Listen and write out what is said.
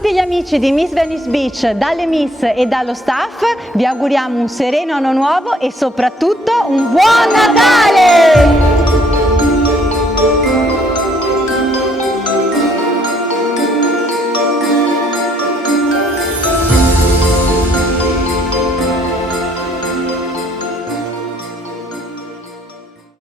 tutti gli amici di Miss Venice Beach, dalle Miss e dallo staff, vi auguriamo un sereno anno nuovo e soprattutto un buon Natale!